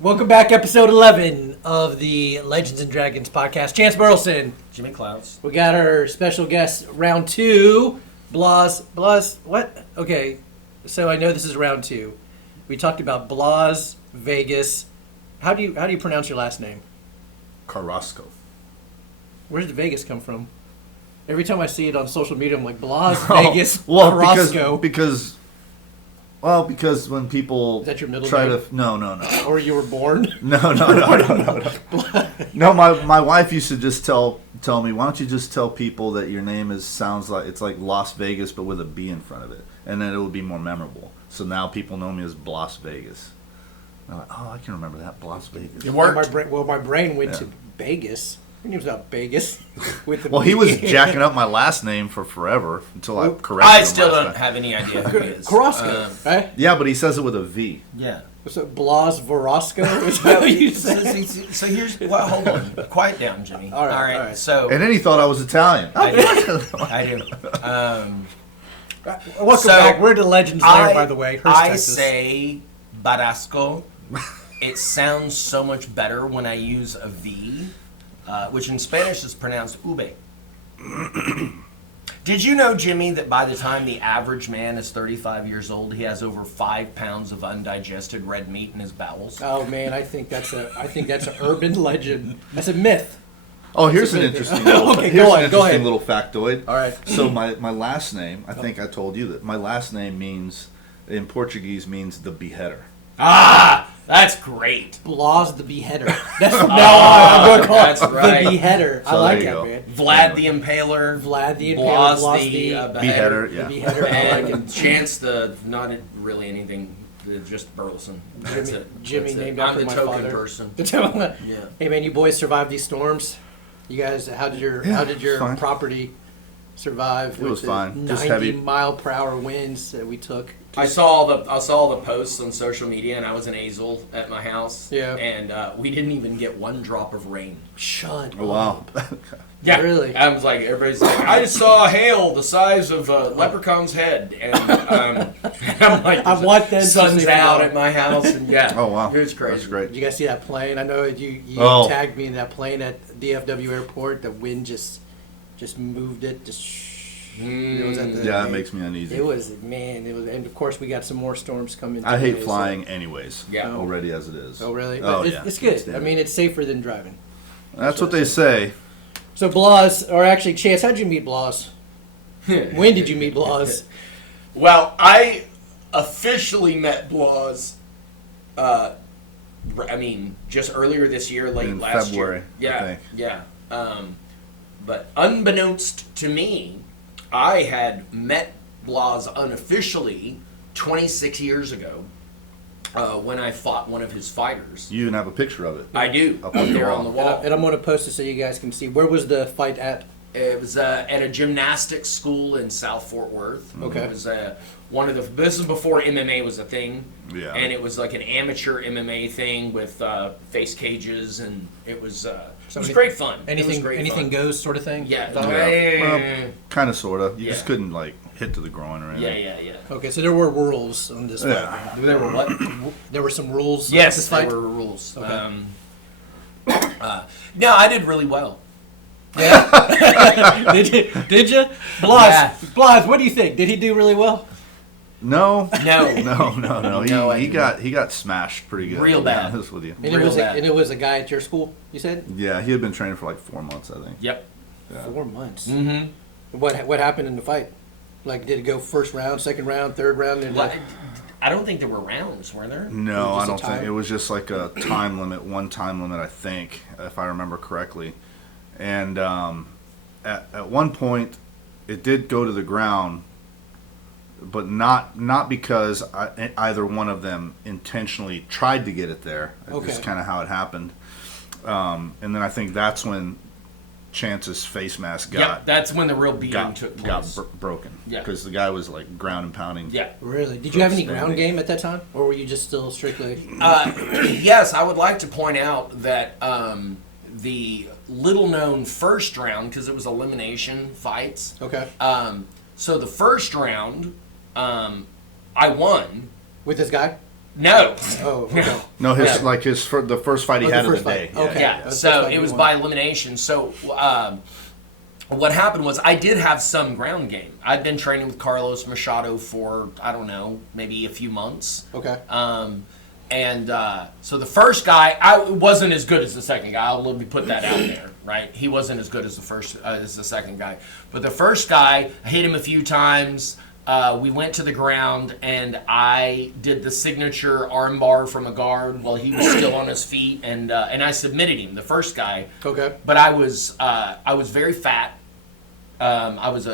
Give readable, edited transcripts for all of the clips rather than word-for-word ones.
Welcome back, episode 11 of the Legends and Dragons podcast. Chance Burleson. Jimmy Clouds. We got our special guest, round 2, Blas, what? Okay, so I know this is round 2. We talked about Blas Vegas. How do you pronounce your last name? Carrasco. Where did Vegas come from? Every time I see it on social media, I'm like, Blas Vegas Carrasco. Carrasco. Because when people Is that your middle try name? No. Or you were born? No. No, my wife used to just tell me, why don't you just tell people that your name sounds like it's like Las Vegas but with a B in front of it, and then it would be more memorable. So now people know me as Blas Vegas. I'm like, oh, I can remember that, Blas Vegas. It worked. My brain went to Vegas. Your name's not Vegas. Well, he was jacking up my last name for forever until I corrected him. I still last don't time. have any idea who he is. Carrasco, right? Yeah, but he says it with a V. Yeah. So Blas Carrasco? Is that what you said? So here's. Well, hold on. Quiet down, Jimmy. All right. So And then he thought I was Italian. I do. Welcome back. We're the Legends there, by the way. Hearst, I Texas. say Carrasco. It sounds so much better when I use a V, which in Spanish is pronounced ube. Did you know, Jimmy, that by the time the average man is 35 years old, he has over 5 pounds of undigested red meat in his bowels? Oh man, I think that's an urban legend. That's a myth. Oh, here's an interesting Okay, little, go ahead. little factoid. All right. So my last name, I think I told you that my last name in Portuguese means the beheader. Ah, that's great. Blas the Beheader. That's from now on. I'm going to call That's it right. the Beheader. I So like there you that, go. man. Vlad the Impaler. Vlad the Impaler. Blas Blas the the Beheader, The yeah. Beheader. I like it. And Chance the not really anything, just Burleson. That's it. Jimmy That's it. named I'm after the my token father. person. Yeah. Yeah. Hey man, you boys survived these storms. You guys, how did your fine. property survive? It was with the fine. Just 90 heavy. mile per hour winds that we took. I saw the posts on social media, and I was in Azle at my house. Yeah. And we didn't even get one drop of rain. Shut Oh, wow. Yeah. Really? I was like, everybody's like, I just saw hail the size of a leprechaun's head, and I'm like, I want them to sun's see out more. at my house, and yeah. Oh, wow. It was crazy. That's great. Did you guys see that plane? I know you Oh. tagged me in that plane at DFW airport. The wind just moved it. It was at the, Yeah, that makes me uneasy. It was, and of course we got some more storms coming. I hate today, so- flying anyways. Yeah. Already as it is. Oh really? Oh, But yeah. It's good. Standard. I mean, it's safer than driving. That's what they say. So Blas, or actually Chance, how'd you meet Blas? When did you meet Blas? Well, I officially met Blas, just earlier this year, late In last February, year. I Yeah, think. yeah. But unbeknownst to me, I had met Blas unofficially 26 years ago when I fought one of his fighters. You even have a picture of it. I do, Up up on the there wall. on the wall. And I'm going to post it so you guys can see. Where was the fight at? It was at a gymnastics school in South Fort Worth. Okay. It was this is before MMA was a thing. Yeah. And it was like an amateur MMA thing with face cages, and it was great fun. It was Anything great anything fun. goes sort of thing? Yeah. Well, kind of, sort of. You Yeah. just couldn't, like, hit to the groin or anything. Yeah. Okay, so there were rules on this Yeah. fight. There were what? There were some rules. Yes, on this fight. there were rules. Okay. No, I did really well. Yeah. Did you? Blas, Yeah. Blas, what do you think? Did he do really well? No. No. No. No, He got smashed pretty good. Real to be bad. honest with you. And Real bad. it was a guy at your school, you said? Yeah, he had been training for like 4 months, I think. Yep. Yeah. 4 months. Mm-hmm. What happened in the fight? Like, did it go first round, second round, third round? And I don't think there were rounds, were there? No, Was it I don't just a time? think. It was just like a time limit, one time limit, I think, if I remember correctly. And at one point, it did go to the ground, but not because either one of them intentionally tried to get it there. Okay. That's kind of how it happened. And then I think that's when Chance's face mask Yep, that's when the real beating took place. broken. Yeah. Because the guy was like ground and pounding. Yeah. Really? Did you have any ground Standing. game at that time? Or were you just still strictly... Yes, I would like to point out that the little-known first round, because it was elimination fights. Okay. So the first round, I won. With this guy? No. Oh, okay. No, his Yeah. the first fight he Oh, the had of the first fight. day. Okay. Yeah, That's so like it you was want. by elimination. So what happened was I did have some ground game. I'd been training with Carlos Machado for, I don't know, maybe a few months. Okay. So the first guy, I wasn't as good as the second guy. Let me put that out there, right? He wasn't as good as the second guy. But the first guy, I hit him a few times. We went to the ground, and I did the signature armbar from a guard while he was still on his feet, and I submitted him. The first guy. Okay. But I was very fat. I was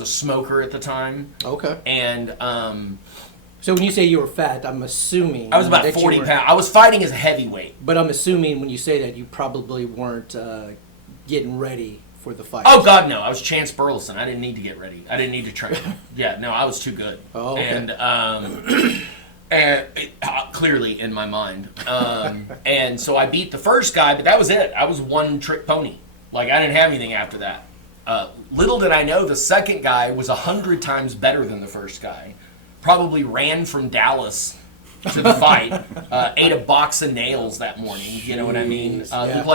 a smoker at the time, Okay. and So when you say you were fat, I'm assuming I was about that you 40 were- pounds. I was fighting as a heavyweight. But I'm assuming when you say that, you probably weren't getting ready for the fight. Oh God, no! I was Chance Burleson. I didn't need to get ready. I didn't need to train. Yeah, no, I was too good. Oh, okay. And clearly in my mind. And so I beat the first guy, but that was it. I was one trick pony. Like I didn't have anything after that. Little did I know the second guy was 100 times better than the first guy. Probably ran from Dallas to the fight. Ate a box of nails that morning. You know what I mean? Jeez,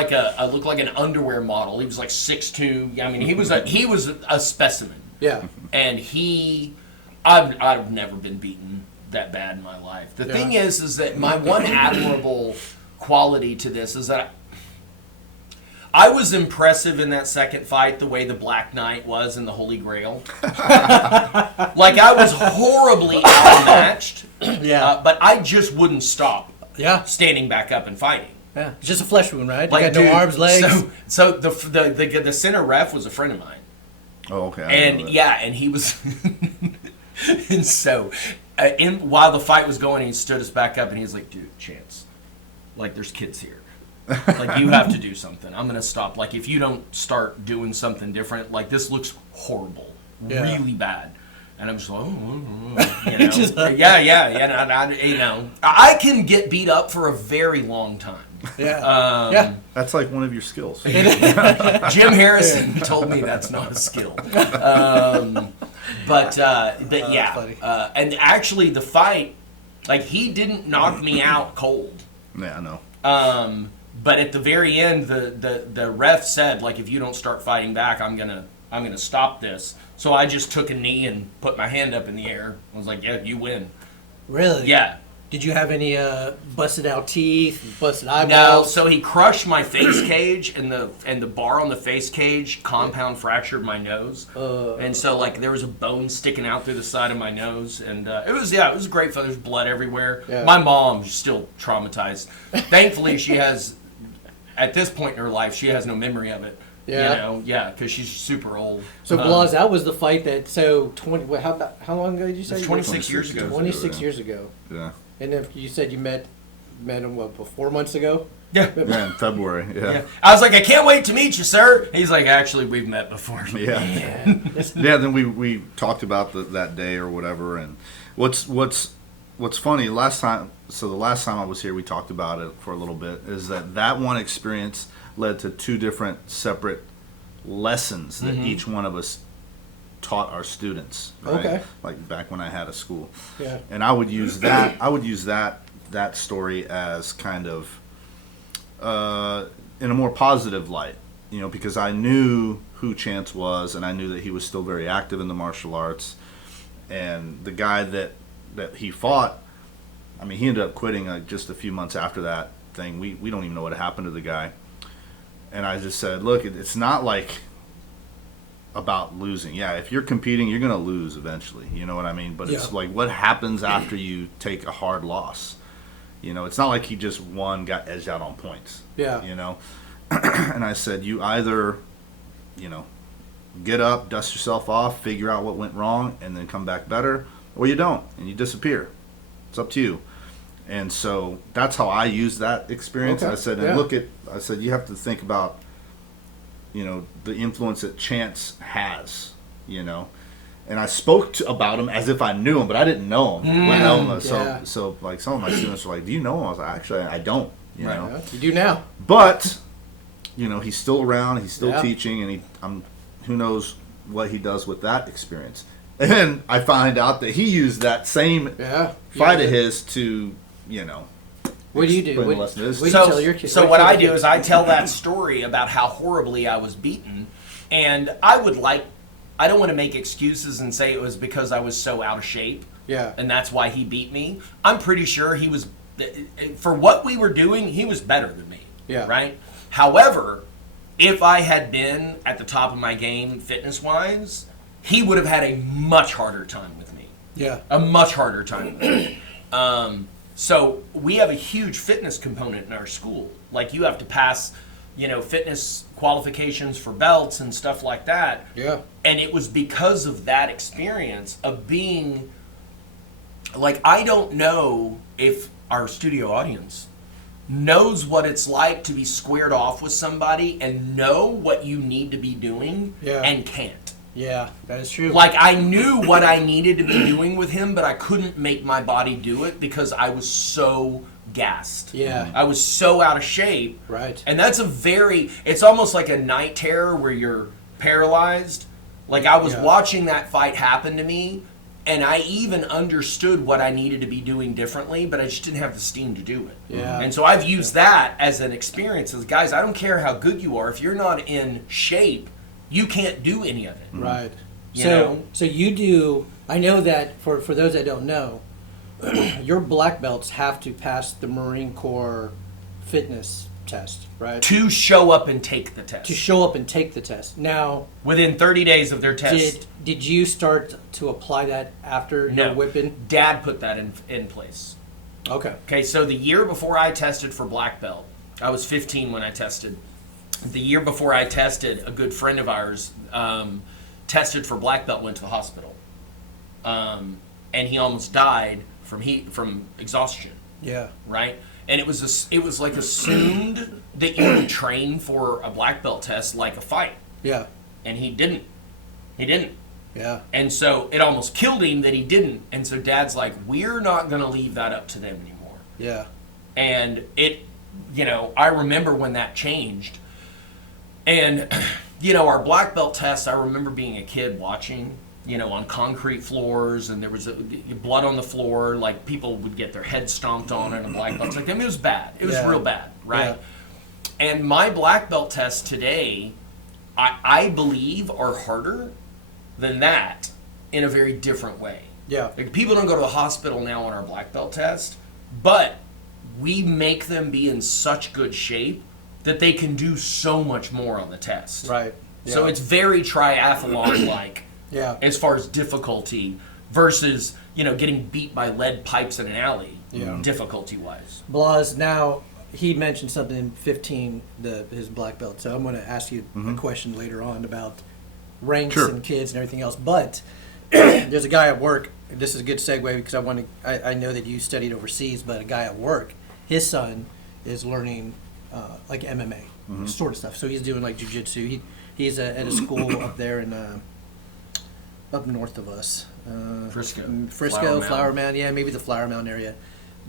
yeah. Looked like an underwear model. He was like 6'2". I mean, he was a specimen. Yeah. And I've never been beaten that bad in my life. The Yeah. thing is that my one admirable quality to this is that I was impressive in that second fight the way the Black Knight was in the Holy Grail. Like I was horribly outmatched, Yeah. but I just wouldn't stop Yeah. standing back up and fighting. Yeah. It's just a flesh wound, right? Like you got no dude, arms, legs. So the center ref was a friend of mine. Oh, okay. I didn't know And that. yeah, and he was, and so, while the fight was going, he stood us back up, and he was like, "Dude, Chance, like there's kids here, like you have to do something. I'm gonna stop. Like if you don't start doing something different, like this looks horrible, Yeah. really bad." And I'm just like, you know, Just like- yeah. I can get beat up for a very long time. Yeah. Yeah. That's like one of your skills. Jim Harrison told me that's not a skill. But yeah. funny. And actually the fight, like he didn't knock me out cold. Yeah, I know. But at the very end, the ref said, like, if you don't start fighting back, I'm gonna stop this. So I just took a knee and put my hand up in the air. I was like, yeah, you win. Really? Yeah. Did you have any busted out teeth, busted No, eyeballs? so he crushed my face cage, and the bar on the face cage compound fractured my nose, and so like there was a bone sticking out through the side of my nose, and it was great fun. There's blood everywhere. Yeah. My mom's still traumatized. Thankfully, she has, at this point in her life, she has no memory of it. Yeah. You know, yeah, because she's super old. So Blas, that was the fight that. So 20. How long ago did you say? It was 26 years ago. 26 yeah. years ago. Yeah. And then you said you met him what, 4 months ago? Yeah. Yeah, in February. Yeah. Yeah. I was like, I can't wait to meet you, sir. He's like, actually, we've met before. Yeah. Yeah. Then we talked about that day or whatever, and what's funny the last time I was here, we talked about it for a little bit. Is that one experience led to 2 different separate lessons that each one of us taught our students. Right? Okay. Like back when I had a school. Yeah. And I would use that story as kind of in a more positive light, you know, because I knew who Chance was, and I knew that he was still very active in the martial arts. And the guy that he fought, I mean, he ended up quitting just a few months after that thing. We don't even know what happened to the guy. And I just said, look, it's not like about losing. Yeah, if you're competing, you're going to lose eventually. You know what I mean? But it's Yeah. like what happens after you take a hard loss. You know, it's not like he just got edged out on points. Yeah. You know? And I said, you either, you know, get up, dust yourself off, figure out what went wrong, and then come back better, or you don't, and you disappear. It's up to you. And so that's how I used that experience. Okay. I said, Yeah. I said, you have to think about, you know, the influence that Chance has, you know. And I spoke about him as if I knew him, but I didn't know him. Yeah. So like some of my students were like, do you know him? I was like, actually, I don't, you Right. know. Yeah, you do now. But, you know, he's still around, he's still Yeah. teaching, and who knows what he does with that experience. And I find out that he used that same Yeah. fight Yeah. of his to you know. What do you do? explain What, the lesson is. what do you tell your kids? So what I do is I tell that story about how horribly I was beaten, and I don't want to make excuses and say it was because I was so out of shape. Yeah. And that's why he beat me. I'm pretty sure he was, for what we were doing, he was better than me. Yeah. Right? However, if I had been at the top of my game fitness-wise, he would have had a much harder time with me. Yeah. A much harder time with me. So we have a huge fitness component in our school. Like you have to pass, fitness qualifications for belts and stuff like that. Yeah. And it was because of that experience of being, like, I don't know if our studio audience knows what it's like to be squared off with somebody and know what you need to be doing and can't. Yeah, that is true. Like, I knew what I needed to be doing with him, but I couldn't make my body do it because I was so gassed. Yeah. I was so out of shape. Right. And that's it's almost like a night terror where you're paralyzed. Like, I was watching that fight happen to me, and I even understood what I needed to be doing differently, but I just didn't have the steam to do it. Yeah. And so I've used that as an experience as, guys, I don't care how good you are. If you're not in shape, you can't do any of it. Right. You So know? so you do. I know that for those that don't know, your black belts have to pass the Marine Corps fitness test, right? To show up and take the test. To show up and take the test. Now, Within 30 days of their test. did you start to apply that after No. your whipping? Dad put that in place. Okay. Okay, so the year before I tested for black belt, I was 15 when I tested. The year before I tested, a good friend of ours tested for black belt, went to the hospital. And he almost died from exhaustion, Yeah. right? And it was like assumed that you would train for a black belt test like a fight. Yeah. And he didn't. He didn't. Yeah. And so it almost killed him that he didn't. And so Dad's like, we're not going to leave that up to them anymore. Yeah. And I remember when that changed. And, our black belt test, I remember being a kid watching, on concrete floors, and there was blood on the floor, like people would get their head stomped on in a black belt. Like, it was bad. It was real bad, right? Yeah. And my black belt tests today, I believe, are harder than that in a very different way. Yeah. Like, people don't go to the hospital now on our black belt test, but we make them be in such good shape that they can do so much more on the test. Right. Yeah. So it's very triathlon-like Yeah. as far as difficulty versus, getting beat by lead pipes in an alley, difficulty-wise. Blas, now he mentioned something in 15, his black belt. So I'm going to ask you a question later on about ranks and kids and everything else. But there's a guy at work. This is a good segue because I know that you studied overseas, but a guy at work, his son is learning like MMA sort of stuff. So he's doing like jiu-jitsu. He's at a school up there in up north of us. Frisco. Flower Mound. Yeah, maybe the Flower Mound area.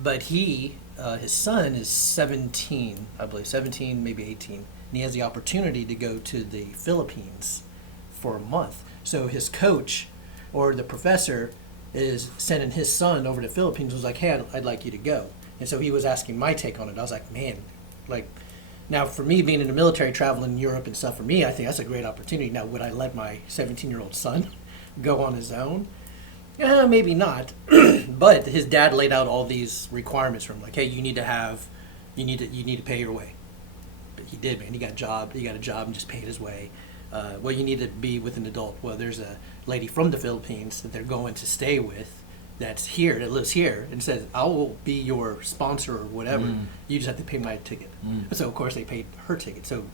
But his son is 17, I believe, 17, maybe 18. And he has the opportunity to go to the Philippines for a month. So his coach or the professor is sending his son over to the Philippines. Was like, hey, I'd like you to go. And so he was asking my take on it. I was like, man, like, now for me being in the military, traveling in Europe and stuff, for me, I think that's a great opportunity. Now, would I let my 17-year-old son go on his own? Maybe not. But his dad laid out all these requirements for him, like, hey, you need to pay your way. But he did, man. He got a job and just paid his way. Well, you need to be with an adult. Well, there's a lady from the Philippines that they're going to stay with that lives here, and says, I will be your sponsor or whatever. You just have to pay my ticket. So, of course, they paid her ticket. So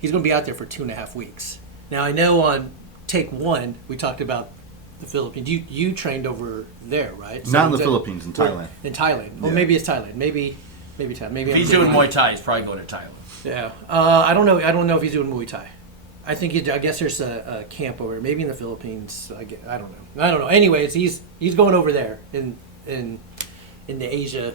he's going to be out there for 2.5 weeks. Now, I know on take one, we talked about the Philippines. You trained over there, right? So Not in the Philippines, in Thailand. In Thailand. Or Yeah. maybe it's Thailand. Maybe Thailand. Maybe If I'm he's getting doing my- Muay Thai, he's probably going to Thailand. Yeah. I don't know. I don't know if he's doing Muay Thai. I guess there's a camp over there, maybe in the Philippines. I don't know. Anyways, he's going over there in the Asia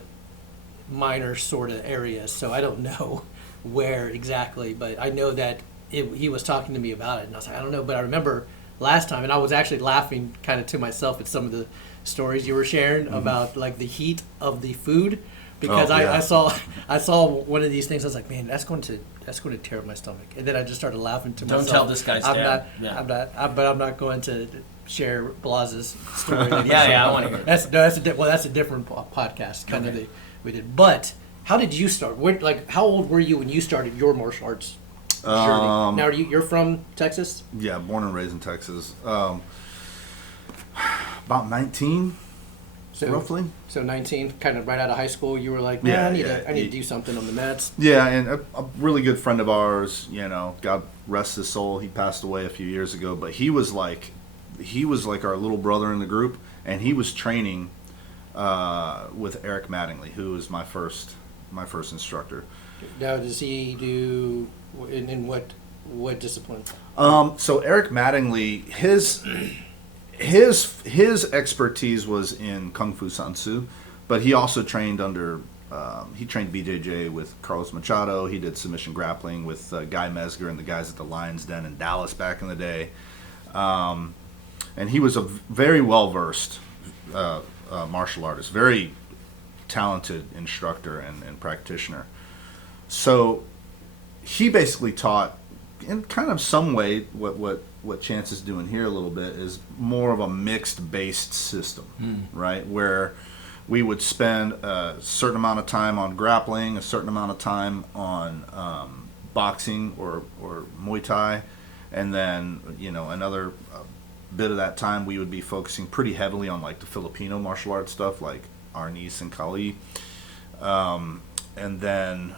Minor sort of area. So I don't know where exactly, but I know that he was talking to me about it, and I was like, I don't know. But I remember last time, and I was actually laughing kind of to myself at some of the stories you were sharing about like the heat of the food because Oh, yeah. I saw one of these things. I was like, man, that's going to tear up my stomach. And then I just started laughing to Don't myself. tell this guy's I'm dad. not, but I'm not going to share Blas's story. Yeah, I want to hear it. That's a different podcast kind of thing we did. But how did you start? How old were you when you started your martial arts journey? Now you're from Texas? Yeah, born and raised in Texas. About 19, roughly. So 19, kind of right out of high school, you were like, Yeah, I need yeah. to do something on the mats. Yeah, and a really good friend of ours, God rest his soul, he passed away a few years ago, but he was like our little brother in the group, and he was training with Eric Mattingly, who was my first instructor. Now, does he do in what discipline? So Eric Mattingly, his expertise was in Kung Fu Sansu, but he also trained under he trained BJJ with Carlos Machado. He did submission grappling with Guy Mesger and the guys at the Lions Den in Dallas back in the day, and he was a very well versed martial artist, very talented instructor and practitioner. So he basically taught in kind of some way what Chance is doing here a little bit is more of a mixed based system, right? Where we would spend a certain amount of time on grappling, a certain amount of time on boxing or Muay Thai, and then another bit of that time we would be focusing pretty heavily on like the Filipino martial arts stuff like Arnis and Kali, and then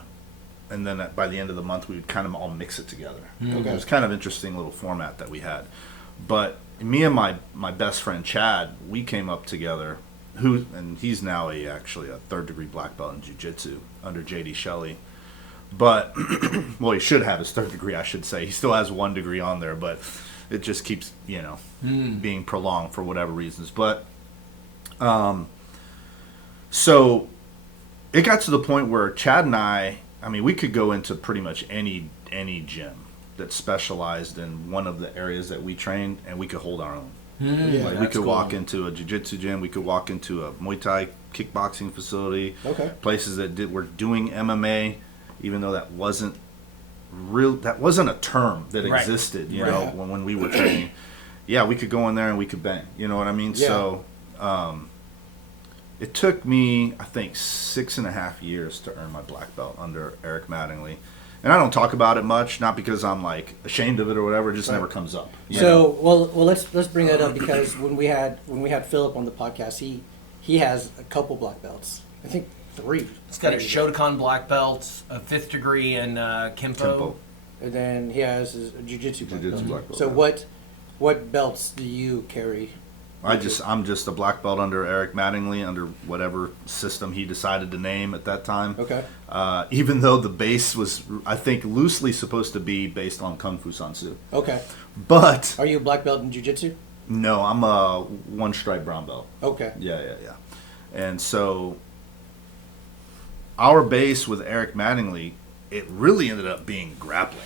by the end of the month we would kind of all mix it together. Okay. It was kind of interesting little format that we had. But me and my best friend Chad, we came up together. And he's now actually a 3rd degree black belt in jiu-jitsu under JD Shelley. But well, he should have his 3rd degree, I should say. He still has 1 degree on there, but it just keeps being prolonged for whatever reasons. But so it got to the point where Chad and I mean, we could go into pretty much any gym that specialized in one of the areas that we trained, and we could hold our own. Like we could walk into a jiu-jitsu gym, we could walk into a Muay Thai kickboxing facility, places that were doing MMA, even though that wasn't a term that existed, when we were training. Yeah, we could go in there and we could bang. You know what I mean? Yeah. So it took me, I think, 6.5 years to earn my black belt under Eric Mattingly. And I don't talk about it much, not because I'm like ashamed of it or whatever. It just never comes up. So well, let's bring that up because when we had Philip on the podcast, he has a couple black belts. I think 3. He's got a Shotokan black belt, a 5th degree in Kempo. And then he has his jiu-jitsu black belt. So yeah. what belts do you carry? I'm just a black belt under Eric Mattingly, under whatever system he decided to name at that time. Okay. Even though the base was, I think, loosely supposed to be based on Kung Fu Sansu. Okay. But Are you a black belt in jiu-jitsu? no, I'm a 1-stripe brown belt. Okay. Yeah. And so our base with Eric Mattingly, it really ended up being grappling.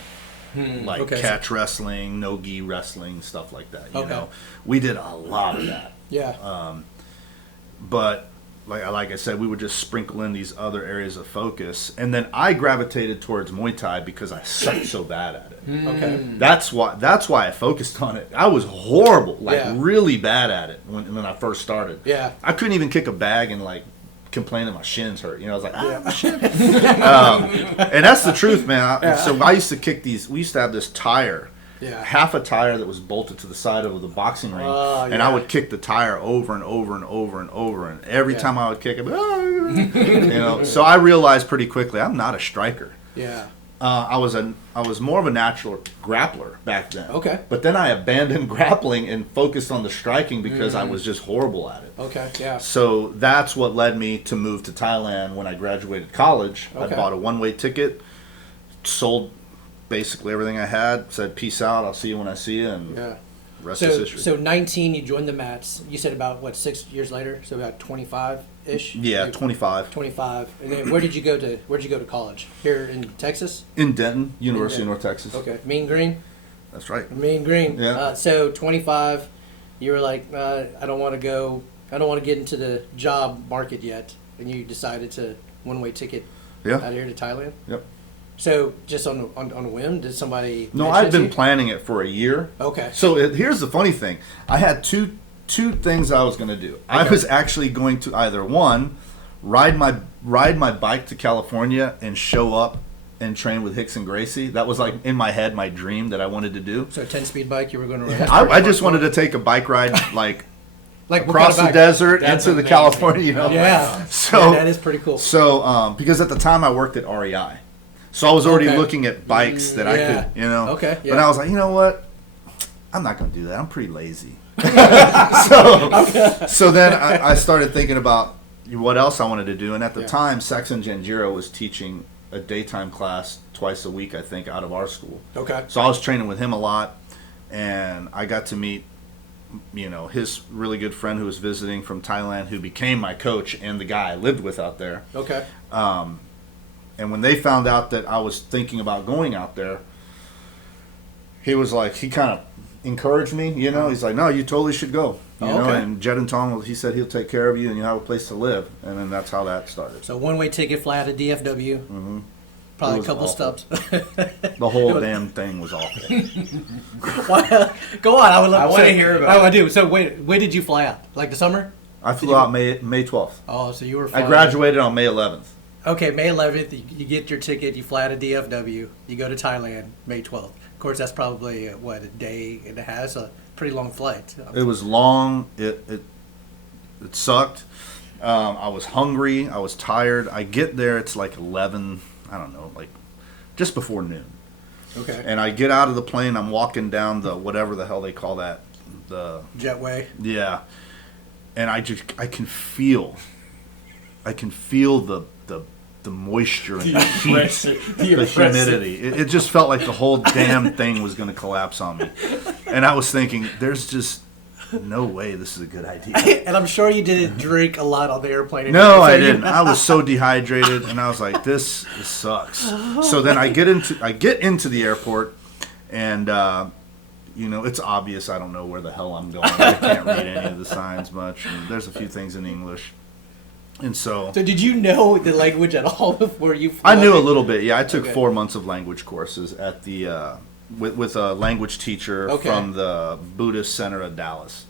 Like catch wrestling, no-gi wrestling, stuff like that. You know, we did a lot of that. Yeah. But like I said, we would just sprinkle in these other areas of focus, and then I gravitated towards Muay Thai because I sucked so bad at it. Okay. That's why I focused on it. I was horrible, really bad at it when I first started. Yeah. I couldn't even kick a bag and like complain that my shins hurt. I was like, my shin. And that's the truth, man. So I used to kick these. We used to have this tire. Yeah. Half a tire that was bolted to the side of the boxing ring, and I would kick the tire over and over and over and over, and every time I would kick it, So I realized pretty quickly I'm not a striker. Yeah. I was more of a natural grappler back then. Okay. But then I abandoned grappling and focused on the striking because I was just horrible at it. Okay. Yeah. So that's what led me to move to Thailand when I graduated college. Okay. I bought a one-way ticket, sold basically everything I had, said peace out, I'll see you when I see you, and rest is history. So 19, you joined the mats. You said about 6 years later, so about 25-ish. Yeah, 25. 25. And then where'd you go to college? Here in Texas? In Denton, University of North Texas. Okay. Mean Green? That's right. Mean Green. Yeah. So 25, you were like, I don't want to get into the job market yet, and you decided to one-way ticket Yeah. out here to Thailand? Yep. So just on a whim, did somebody? No, mention I've to been you? planning it for a year. Okay. So here's the funny thing. I had two things I was going to do. I Okay. was actually going to either one, ride my bike to California and show up and train with Hicks and Gracie. That was like in my head, my dream that I wanted to do. So a 10-speed bike you were going to ride? I just wanted to take a bike ride like Like what across kind the of bike? desert That's into the amazing. California, you know. Yeah. So Yeah, that is pretty cool. So because at the time I worked at REI. So I was already Okay. looking at bikes that I Yeah. could, you know. Okay, But yeah. I was like, you know what? I'm not going to do that. I'm pretty lazy. So then I started thinking about what else I wanted to do. And at the Yeah. time, Saxon Janjiro was teaching a daytime class twice a week, I think, out of our school. Okay. So I was training with him a lot. And I got to meet, you know, his really good friend who was visiting from Thailand, who became my coach and the guy I lived with out there. Okay. And when they found out that I was thinking about going out there, he was like, he kind of encouraged me, you know. He's like, no, you totally should go. You know, okay. and Jed and Tong, he said he'll take care of you and you have a place to live. And then that's how that started. So one-way ticket fly out of DFW. Mm-hmm. Probably It a was couple awful. stops. The whole damn thing was awful. Go on. I would love. I wanna hear about Oh, I do. So when did you fly out? Like the summer? I flew out May 12th. Oh, so you were. I Flying. graduated on May 11th. Okay, May 11th. You get your ticket. You fly out of DFW. You go to Thailand. May 12th. Of course, that's probably what, a day and a half. It's a pretty long flight. It was long. It sucked. I was hungry. I was tired. I get there. It's like 11. I don't know, like just before noon. Okay. And I get out of the plane. I'm walking down the whatever the hell they call that. The Jetway. yeah. And I can feel the moisture and the heat, the humidity. It just felt like the whole damn thing was going to collapse on me. And I was thinking, there's just no way this is a good idea. And I'm sure you didn't drink a lot on the airplane. No, So I you- didn't. I was so dehydrated, and I was like, "This sucks." So then I get into the airport, and you know, it's obvious I don't know where the hell I'm going. I can't read any of the signs much, and there's a few things in English, and so So did you know the language at all before you flew? I knew a out? little bit. Yeah, I took Okay. 4 months of language courses at the with a language teacher Okay. from the Buddhist Center of Dallas,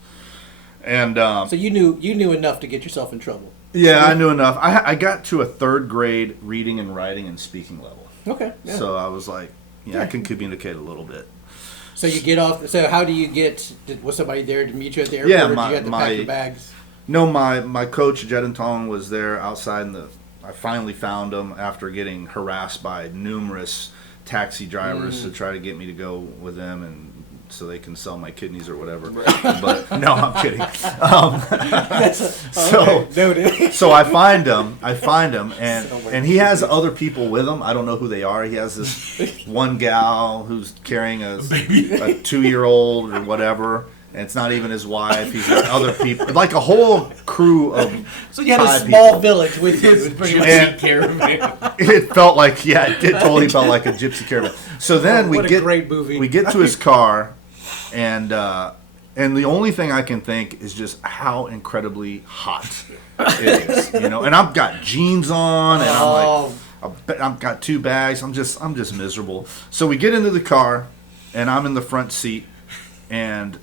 and So you knew enough to get yourself in trouble. yeah, I knew enough. I got to a 3rd grade reading and writing and speaking level. Okay. Yeah. So I was like, I can communicate a little bit. So you get off. So how do you get? Was somebody there to meet you at the airport? Yeah, or did my- you have to my- pack your bags? No, my coach, Jed and Tong, was there outside I finally found him after getting harassed by numerous taxi drivers to try to get me to go with them and so they can sell my kidneys or whatever. But no, I'm kidding. So Noted. so I find him, and he has other people with him. I don't know who they are. He has this one gal who's carrying a 2-year-old or whatever, and it's not even his wife. He's got other people, like a whole crew of. So you had a 5 small people. village with you. It was pretty much- And- Caravan. It felt like it totally felt like a gypsy caravan. So then What a great movie. we get to his car, and the only thing I can think is just how incredibly hot it is, you know. And I've got jeans on, and Oh. I've got 2 bags. I'm just miserable. So we get into the car, and I'm in the front seat, and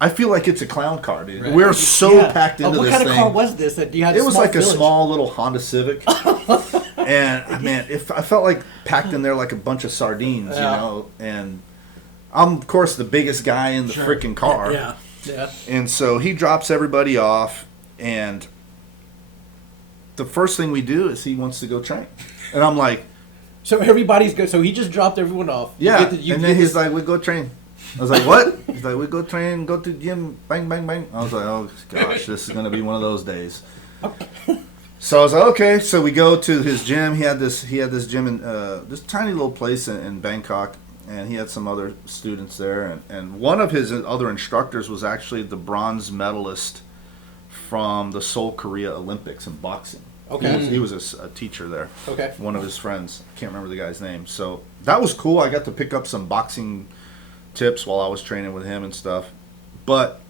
I feel like it's a clown car, dude. Right. We're so Yeah. packed into what this kind thing. of car was this? That you had? It was small like village? a small little Honda Civic, and man, I felt like packed in there like a bunch of sardines, you Yeah. know. And I'm of course the biggest guy in the freaking car, Yeah. Yeah. and so he drops everybody off, and the first thing we do is he wants to go train, and I'm like, So everybody's good. So he just dropped everyone off. You yeah, get to- you and get then he's this- like, we go train. I was like, what? He's like, we go train, go to gym, bang, bang, bang. I was like, oh gosh, this is gonna be one of those days. So I was like, okay. So we go to his gym. He had this gym in this tiny little place in Bangkok, and he had some other students there. And one of his other instructors was actually the bronze medalist from the Seoul, Korea Olympics in boxing. Okay. He was a teacher there. Okay. One of his friends. I can't remember the guy's name. So that was cool. I got to pick up some boxing tips while I was training with him and stuff. But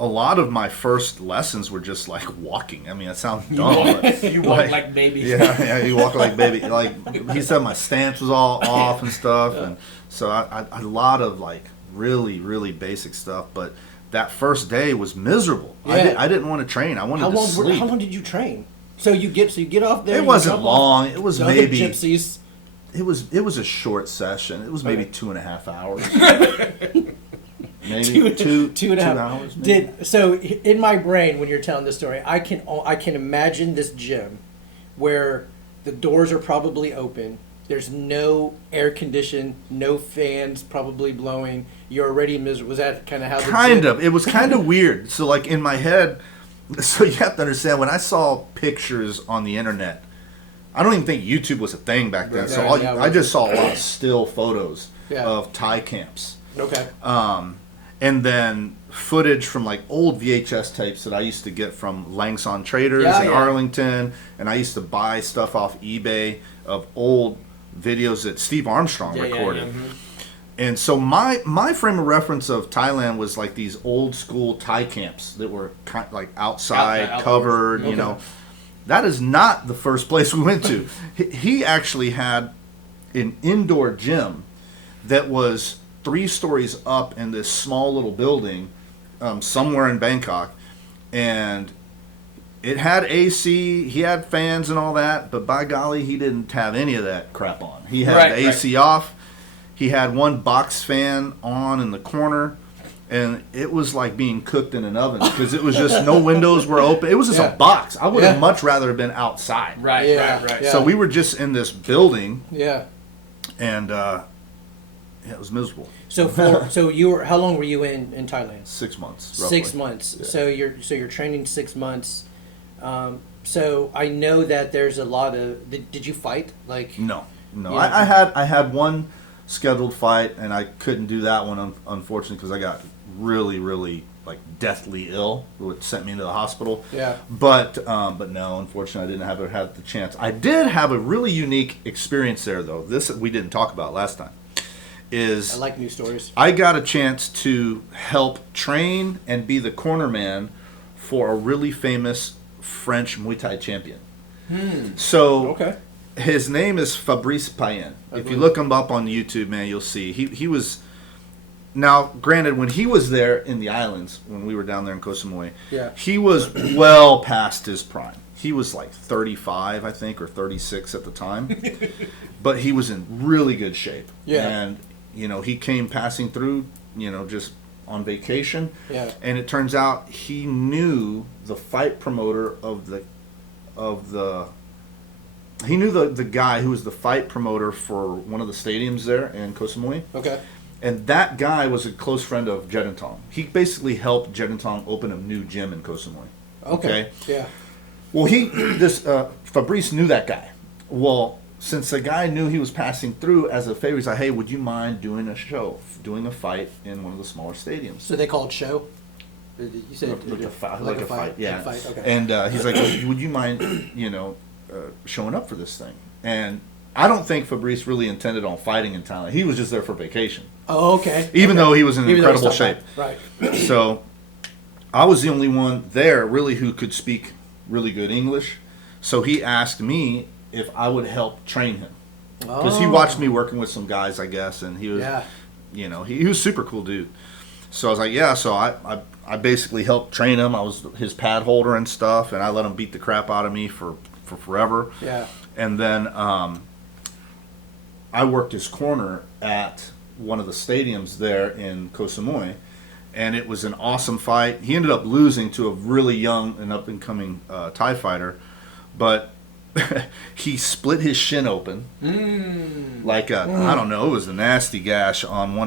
a lot of my first lessons were just like walking. I mean, it sounds dumb. But You walk like baby. yeah, you walk like baby. Like he said, my stance was all off and stuff, and so I a lot of like really, really basic stuff. But that first day was miserable. Yeah. I didn't want to train. I wanted How to long? sleep. How long did you train? So you get off there. It you wasn't jump off long. It was the other maybe gypsies. it was a short session. It was maybe 2.5 hours. Maybe two and a half hours. Maybe. So in my brain, when you're telling this story, I can imagine this gym where the doors are probably open. There's no air condition, no fans probably blowing. You're already miserable. Was that kind of how? Kind of. It was kind of weird. So like in my head, so you have to understand when I saw pictures on the internet. I don't even think YouTube was a thing back then. Right. So Yeah, I just saw a lot of still photos Yeah. of Thai camps. Okay. And then footage from like old VHS tapes that I used to get from Langson Traders Yeah, in yeah. Arlington, and I used to buy stuff off eBay of old videos that Steve Armstrong recorded. And so my frame of reference of Thailand was like these old school Thai camps that were like outside, Outdoors. covered, you Okay. know. That is not the first place we went to. He actually had an indoor gym that was 3 stories up in this small little building somewhere in Bangkok, and it had AC, he had fans and all that, but by golly, he didn't have any of that crap on. He had Right, the AC off, he had one box fan on in the corner, and it was like being cooked in an oven because it was just no windows were open. It was just Yeah. a box. I would have Yeah. much rather have been outside. Right, Yeah, right. yeah. So we were just in this building, Yeah. and it was miserable. So you were how long were you in Thailand? 6 months. Roughly. 6 months. Yeah. So you're training 6 months. So I know that there's a lot of. Did you fight? Like No. Yeah. I had one scheduled fight, and I couldn't do that one unfortunately because I got really, really like deathly ill, which sent me into the hospital. Yeah. But no, unfortunately, I didn't have the chance. I did have a really unique experience there, though. This we didn't talk about last time. I like new stories. I got a chance to help train and be the corner man for a really famous French Muay Thai champion. So Okay. his name is Fabrice Payen. If you believe- look him up on YouTube, man, you'll see. He was... Now, granted, when he was there in the islands, when we were down there in Koh Samui, Yeah. he was well past his prime. He was like 35, I think, or 36 at the time. But he was in really good shape. Yeah. And, you know, he came passing through, you know, just on vacation. Yeah. And it turns out he knew the fight promoter of the he knew the guy who was the fight promoter for one of the stadiums there in Koh Samui. Okay. And that guy was a close friend of Jedintong. He basically helped Jedintong open a new gym in Koh Samui. Okay. Yeah. Well, Fabrice knew that guy. Well, since the guy knew he was passing through, as a favor, he's like, hey, would you mind doing a fight in one of the smaller stadiums? So they call it show. You said Like a fight, yeah. A fight. Okay. And he's like, would you mind, showing up for this thing? And I don't think Fabrice really intended on fighting in Thailand. He was just there for vacation. Oh, okay. Even though he was in Even though it's incredible not shape. bad. Right. So I was the only one there really who could speak really good English. So he asked me if I would help train him. Because he watched me working with some guys, I guess, and he was, Yeah. he was a super cool dude. So I was like, yeah, so I basically helped train him. I was his pad holder and stuff, and I let him beat the crap out of me for forever. Yeah. And then I worked his corner at one of the stadiums there in Koh Samui, and it was an awesome fight. He ended up losing to a really young and up-and-coming Thai fighter, but he split his shin open. Like I don't know, it was a nasty gash on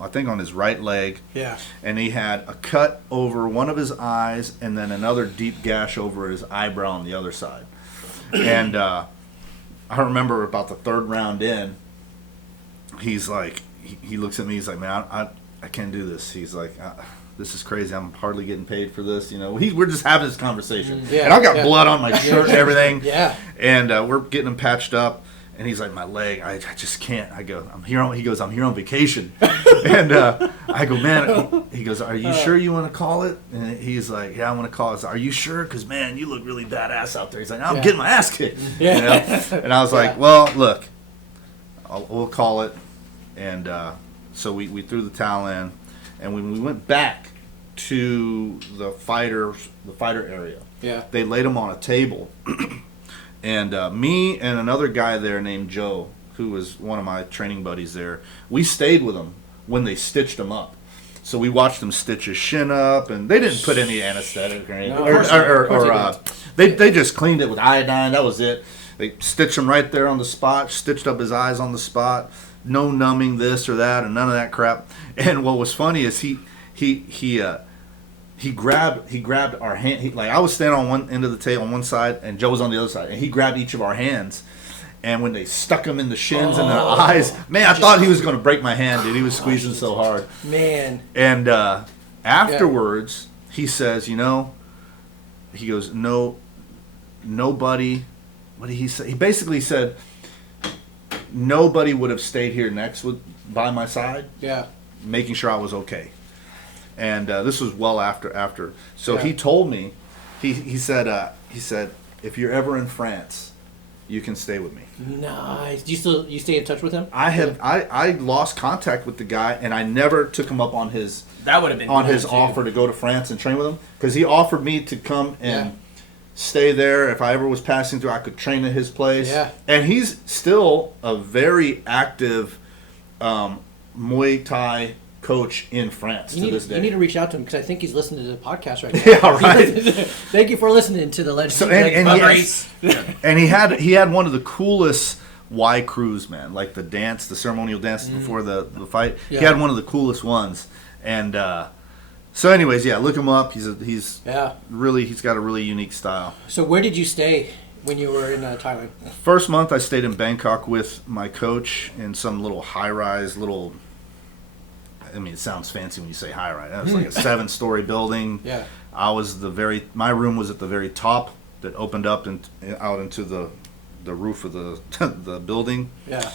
I think on his right leg. Yeah. And he had a cut over one of his eyes and then another deep gash over his eyebrow on the other side. And I remember about the third round in, he's like, he looks at me, he's like, man, I can't do this. He's like, this is crazy. I'm hardly getting paid for this. We're just having this conversation. Yeah, And I've got yeah. blood on my shirt and everything. Yeah. And we're getting him patched up. And he's like, my leg, I just can't. I go, I'm here on, he goes, I'm here on vacation. And I go, man, he goes, are you sure you want to call it? And he's like, yeah, I want to call it. I said, are you sure? Because, man, you look really badass out there. He's like, I'm getting my ass kicked. Yeah. You know? And I was like, well, look, we'll call it. And so we threw the towel in. And when we went back to the fighter area, they laid him on a table. And me and another guy there named Joe, who was one of my training buddies there, we stayed with him when they stitched him up. So we watched them stitch his shin up, and they didn't put any anesthetic or anything. No, They just cleaned it with iodine. That was it. They stitched him right there on the spot, stitched up his eyes on the spot. No numbing this or that, and none of that crap. And what was funny is he grabbed our hand. I was standing on one end of the table on one side, and Joe was on the other side, and he grabbed each of our hands. And when they stuck him in the shins and the eyes, man, I thought he was going to break my hand, dude. He was squeezing so hard. Man. And afterwards, he says, he goes, nobody. What did he say? He basically said, nobody would have stayed here by my side, making sure I was okay. And this was well after. So he told me, he said, if you're ever in France, you can stay with me. Nice. Do you stay in touch with him? I lost contact with the guy, and I never took him up on his offer to go to France and train with him, because he offered me to come and stay there. If I ever was passing through, I could train at his place. Yeah. And he's still a very active Muay Thai coach in France to this day. You need to reach out to him, because I think he's listening to the podcast right now. Yeah, right. Thank you for listening to the Legend. So, and he had one of the coolest Y crews, man. Like the ceremonial dances before the fight. Yeah. He had one of the coolest ones. And so, anyways, look him up. He's got a really unique style. So where did you stay when you were in Thailand? First month, I stayed in Bangkok with my coach in some little high-rise I mean, it sounds fancy when you say high-rise. It was like a 7-story building. Yeah. My room was at the very top that opened up and out into the roof of the building. Yeah.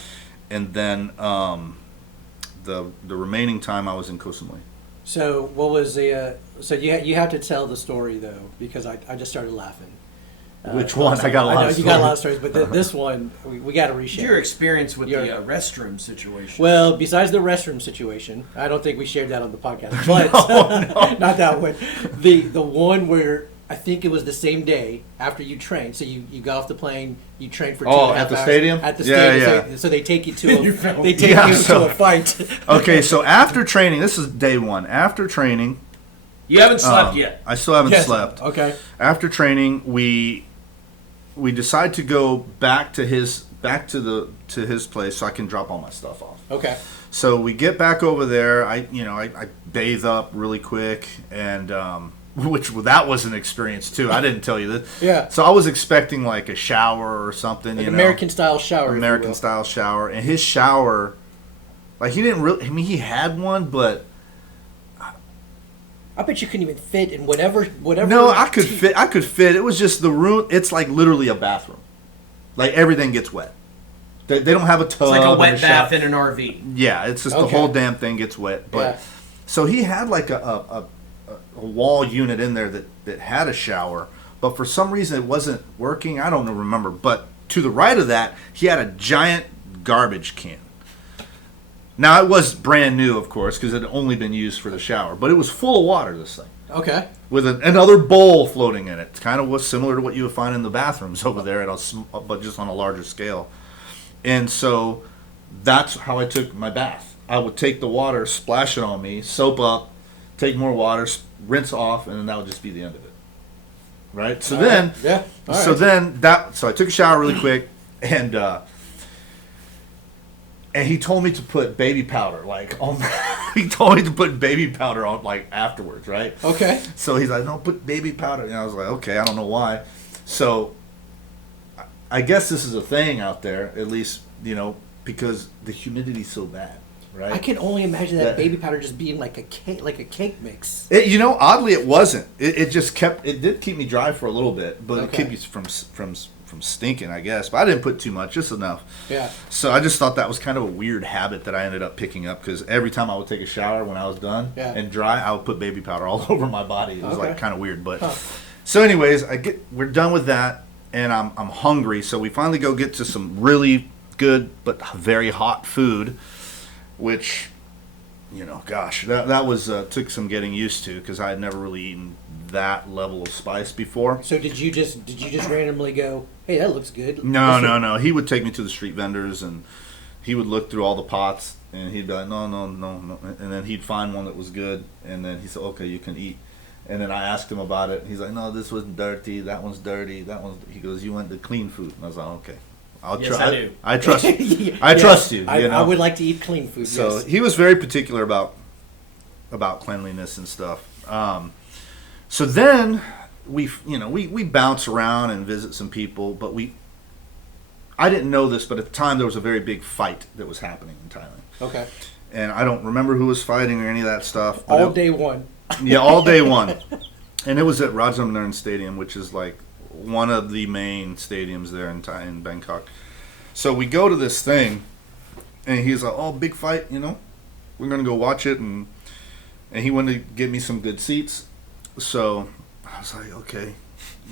And then the remaining time I was in Koh Samui. So what was the? So you have to tell the story though, because I just started laughing. Which one? I got a lot. I know of you got a lot of stories, but this one we got to reshare. Your experience with the restroom situation. Well, besides the restroom situation, I don't think we shared that on the podcast. But No. not that one. The one where I think it was the same day after you trained. So you got off the plane, you trained for 2.5 hours. at the stadium? At the Yeah, stadium. yeah. So they take you to you so- to a fight. Okay, so after training, this is day one. After training, You haven't slept yet. I still haven't Yes. slept. Okay. After training, we decide to go back to his place so I can drop all my stuff off. Okay. So we get back over there. I bathe up really quick, and that was an experience too. I didn't tell you that. Yeah. So I was expecting like a shower or something. Like American style shower. American style shower, and his shower, like he didn't really. I mean, he had one, but I bet you couldn't even fit in whatever. no, I could fit. I could fit. It was just the room. It's like literally a bathroom. Like everything gets wet. They don't have a tub. It's like a and wet bath shower. in an RV. Yeah, it's just the Okay. whole damn thing gets wet. But so he had like a wall unit in there that had a shower, but for some reason it wasn't working. I don't remember. But to the right of that, he had a giant garbage can. Now, it was brand new, of course, because it had only been used for the shower. But it was full of water, this thing. Okay. With another bowl floating in it. Kind of was similar to what you would find in the bathrooms over there, but just on a larger scale. And so that's how I took my bath. I would take the water, splash it on me, soap up, take more water, rinse off, and then that would just be the end of it. Right? So then, so I took a shower really quick, and he told me to put baby powder, he told me to put baby powder on, afterwards, right? Okay. So he's like, no, put baby powder. And I was like, okay, I don't know why. So I guess this is a thing out there, at least, because the humidity's so bad, right? I can only imagine that baby powder just being like a cake mix. Oddly, it wasn't. It did keep me dry for a little bit, but it kept you from from stinking, I guess. But I didn't put too much, just enough. Yeah. So I just thought that was kind of a weird habit that I ended up picking up, because every time I would take a shower when I was done and dry, I would put baby powder all over my body. It was like kind of weird, but so anyways, we're done with that, and I'm hungry, so we finally go get to some really good but very hot food, which, you know, gosh, that was took some getting used to, because I had never really eaten that level of spice before. So did you just randomly go, hey, that looks good? No. He would take me to the street vendors, and he would look through all the pots, and he'd be like, no. And then he'd find one that was good, and then he said, okay, you can eat. And then I asked him about it. He's like, no, this one's dirty. That one's dirty. That one's... He goes, you want the clean food? And I was like, okay. I do. I trust you. I trust you. I would like to eat clean food. So yes. he was very particular about cleanliness and stuff. So then we bounce around and visit some people, but I didn't know this, but at the time there was a very big fight that was happening in Thailand. Okay. And I don't remember who was fighting or any of that stuff. All day one. Yeah, all day one. And it was at Rajamnaran Stadium, which is like one of the main stadiums there in Bangkok. So we go to this thing, and he's like, oh, big fight, we're going to go watch it. And he wanted to get me some good seats. So I was like, okay.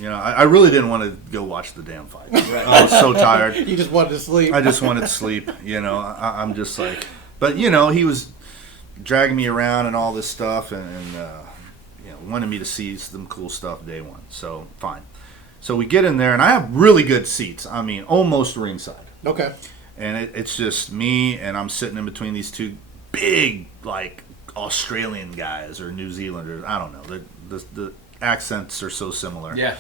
I really didn't want to go watch the damn fight. Right. I was so tired. You just wanted to sleep. I just wanted to sleep. I'm just like, but he was dragging me around and all this stuff, and wanted me to see some cool stuff day one. So fine. So we get in there, and I have really good seats. I mean, almost ringside. Okay. And it's just me, and I'm sitting in between these two big, like, Australian guys or New Zealanders. I don't know. The accents are so similar. Yeah.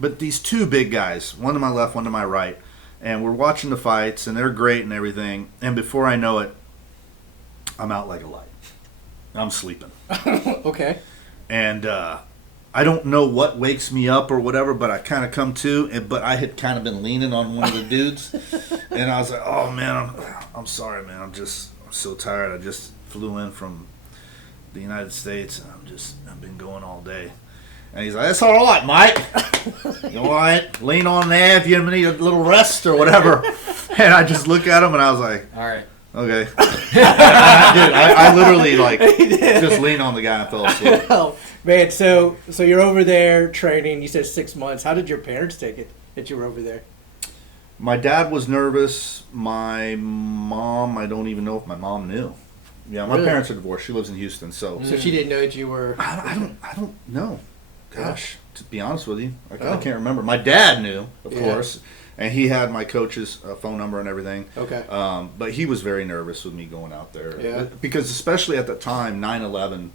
But these two big guys, one to my left, one to my right, and we're watching the fights, and they're great and everything. And before I know it, I'm out like a light. I'm sleeping. Okay. And I don't know what wakes me up or whatever, but I kind of come to. But I had kind of been leaning on one of the dudes, and I was like, "Oh man, I'm sorry, man. I'm so tired. I just flew in from the United States, and I've been going all day." And he's like, "That's all right, mate. You all right? Lean on there if you need a little rest or whatever." And I just look at him, and I was like, "All right, okay." I literally just leaned on the guy and fell asleep. Oh, man, so you're over there training. You said 6 months. How did your parents take it that you were over there? My dad was nervous. My mom, I don't even know if my mom knew. Yeah, my parents are divorced. She lives in Houston, so she didn't know that you were. I don't know. Gosh, to be honest with you, I can't remember. My dad knew, of course, and he had my coach's phone number and everything. Okay. But he was very nervous with me going out there. Yeah. Because especially at the time, 9/11